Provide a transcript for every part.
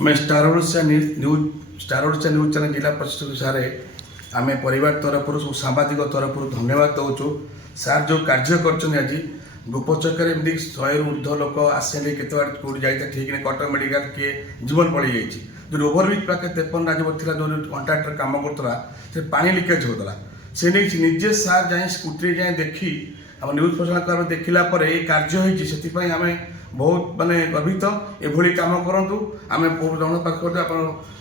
आम star Odisha news channel जिला परिषद सारे आम परिवार तरफ सब सांबादिक तरफ धन्यवाद दौचु। सार जो कार्य कर गोपचक एमती 100 ऊर्ध्व लोक आसे केत कौटी जाए ठीक नहीं कटक मेडिकल किए जीवन पड़ जाइए जो ओभरब्रिज पाखे 53 राजपथ जो कंट्राक्टर कम करा से पानी लिकेज होता से नहीं निजे सार जाए स्कूटी जाए देखी आम न्यूज प्रसारण देखला ये कार्य होती आम बहुत माने गर्वित एभली काम करूँ आम जन पाख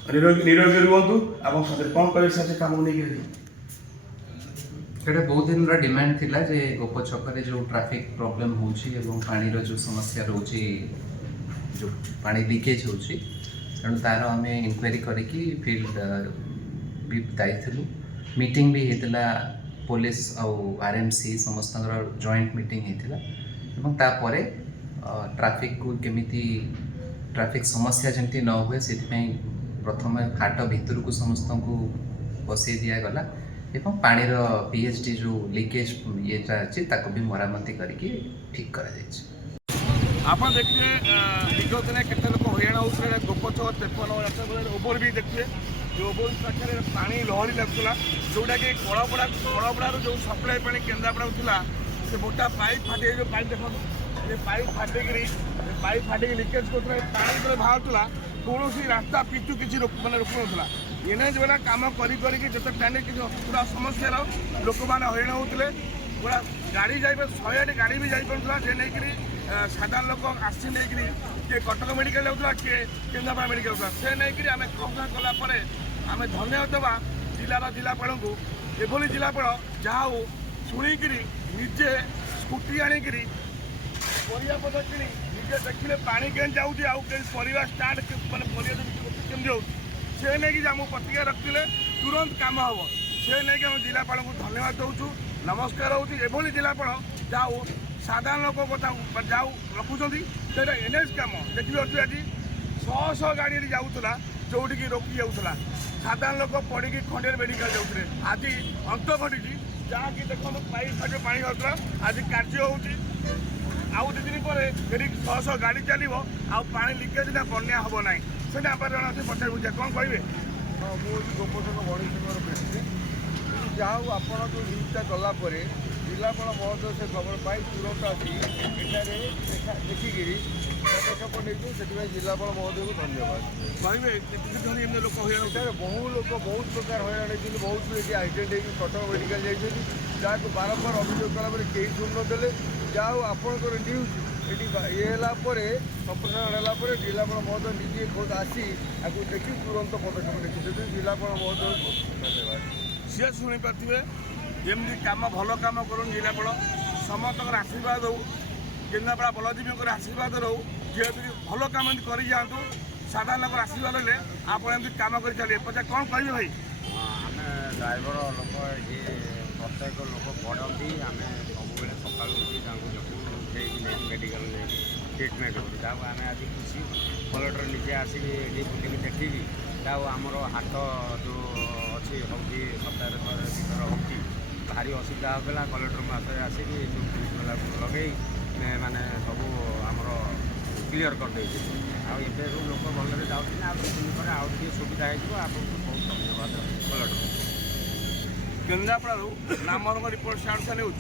निरोगी रुहतु कौन कह से काम नहीं एटा बहुत दिन डिमांड थिला जे गोप छक जो ट्रैफिक प्रॉब्लम होची एवं पानी रो जो समस्या रोची जो पानी लीकेज होची तेणु तार आम इंक्वायरी करके फील्ड भी जाइलु मीटिंग भी होता पुलिस आउ आरएमसी समस्त जॉइंट मीटिंग होता एवं तापरे ट्रैफिक को केमिति ट्रैफिक समस्या जमती न हुए से प्रथम हाट भितर को समस्त को बसई दिगला एवं पानीर पीएचडी जो लीकेज येटा अच्छी ताको भी मरामती करके ठीक करा जाए। आप देखिए विगत दिन केते लोक हईराण होते गोपचक 53 ओभर भी देखिए जो ओभर पाखे पानी लहरी लगुला जोटा कि कड़पड़ा जो सप्लाई पानी केन्द्रापड़ा था से मोटा पाइप फाटे जो पाइप देखो पाइप फाटिक लिकेज कर पानी जो बाहर कौन रास्ता पिचु किसी मैंने रोकुना एनएच वाला कम करते टाइम किसी पूरा समस्या लोक मैंने हईराण होते पूरा गाड़ी जाए 100 गाड़ी भी जापा जे नहीं साधारण लोक आसी नहीं किए कटक मेडिकल जाऊला किए केन्द्रापड़ा मेडिकल जाऊला से नहीं आम कंप्लेन कलापर आम धन्यवाद देवा जिलापाल को एभली जिलापाल जहाँ हो शुणिक निजे स्कूटी आणिक परिवापद कि निजे देखिले पानी के जाऊँगी आउ परिवार स्टार्ट मैंने केमती हो से नहीं आम प्रतिक्रिया रखते तुरंत कम हम से नहीं आम जिलापाल को धन्यवाद दौचु नमस्कार होली जिलापाल जाऊ साधारण लोक कथा जाऊ रखुच्च से एनएच कम देखिए आज 100 गाड़ी जाऊला जोटिकी रोकी जाऊला साधारण लोक पड़ी खंडे मेडिकल जाते आज अंत घटी जहाँकि देखो पाइप फाटे पानी होता आज कार्य होगी आउ 2 दिन पर 100 गाड़ी चलो पा लिकेज ना बन्या हम ना से जन अच्छे पचार बुझा कौन कहे मुझे गोपचक गणेश व्यक्ति जहाँ आप जो न्यूज़टा गलापर जिलापाल महोदय से खबर पाई तुरंत आसी देखिकी पदक्षेप नहीं से जिलापाल महोदय को धन्यवाद कहे लोक हईराण बहु लोग बहुत प्रकार हईराण होती बहुत ये एक्सीडेंट हो कटक मेडिकल जाइए जहाँ बारंबार अभियोग कलापर कहीं शुणुनते जहाँ आपंकर न्यूज ये संप्रसारण है जिलापाल महोदय निजे खुद आसी आपको देखी तुरंत पदक्षेप देखिए जिलापाल महोदय को धन्यवाद सी शुणी पारे जमी कम भल कम कर जिलापाल समस्त आशीर्वाद हो केन्द्रापड़ा बलजीवी आशीर्वाद रो जेहेतु भल कम कर जातु साधारण लोक आशीर्वाद हेल्ले आप कम कर चलिए पचा कौन कहे भाई आम ड्राइवर लोक ये प्रत्येक लोक पढ़ती आम सब सका उठे मेडिकल ट्रिटमेंट करूँ आम आज खुशी कलेक्टर निजे आसिक बुलिक देखिकी आमर हाथ जो अच्छी हूँ सप्ताह दिथर हो भारी असुविधा होगा कलेक्टर मासरे आसिक जो पुलिस वाला लगे माने सब आमर क्लीयर करदे आबे लोक भलरे जाऊँ आ 2 दिन पर आउ सुविधा हो आपको बहुत धन्यवाद कलेक्टर केन्द्रापड़ा नाम रिपोर्ट साड़ न्यूज।